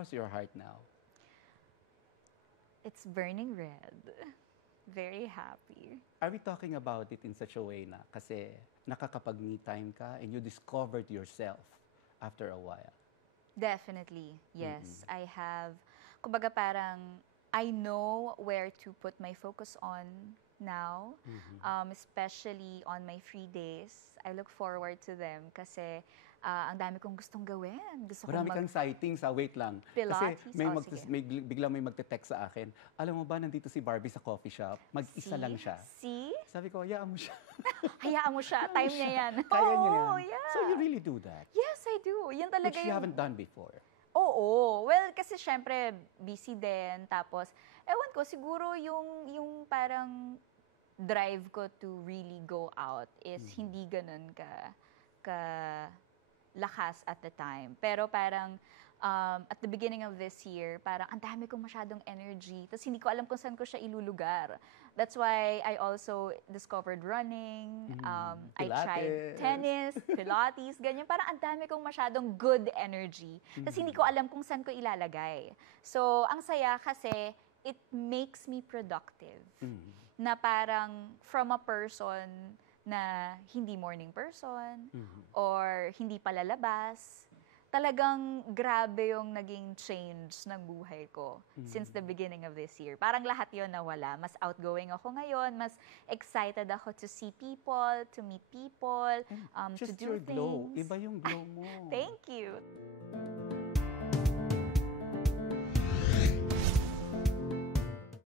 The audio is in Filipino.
how's your heart now? It's burning red. Very happy. Are we talking about it in such a way na kasi nakakapag-me time ka and you discovered yourself after a while? Definitely, yes. I have, kumbaga parang, I know where to put my focus on now, especially on my free days. I look forward to them kasi ang dami kong gustong gawin. Gusto kong Marami kang sightings, wait lang. Pilates? Kasi may, Sige. biglang may magte-text sa akin, alam mo ba, nandito si Barbie sa coffee shop, mag-isa lang siya. See? Sabi ko, hayaan mo siya. Hayaan mo siya, time niya yan. Kaya niya Oo, yan. yeah. So you really do that? Yes, I do. Yan talaga Which you haven't done before. Oo. Well, kasi syempre, busy din. Tapos, ewan ko, siguro yung parang drive ko to really go out is hindi ganun ka lakas at the time. Pero parang, at the beginning of this year, parang ang dami kong masyadong energy. Tapos hindi ko alam kung saan ko siya ilulugar. That's why I also discovered running. I tried tennis, Pilates, ganyan. Parang ang dami kong masyadong good energy. Tapos hindi ko alam kung saan ko ilalagay. So, ang saya kasi it makes me productive. Na parang from a person na hindi morning person or hindi palalabas, talagang grabe yung naging change ng buhay ko since the beginning of this year. Parang lahat yon nawala. Mas outgoing ako ngayon, mas excited ako to see people, to meet people, to Just do your glow. things. Iba yung glow mo. Thank you.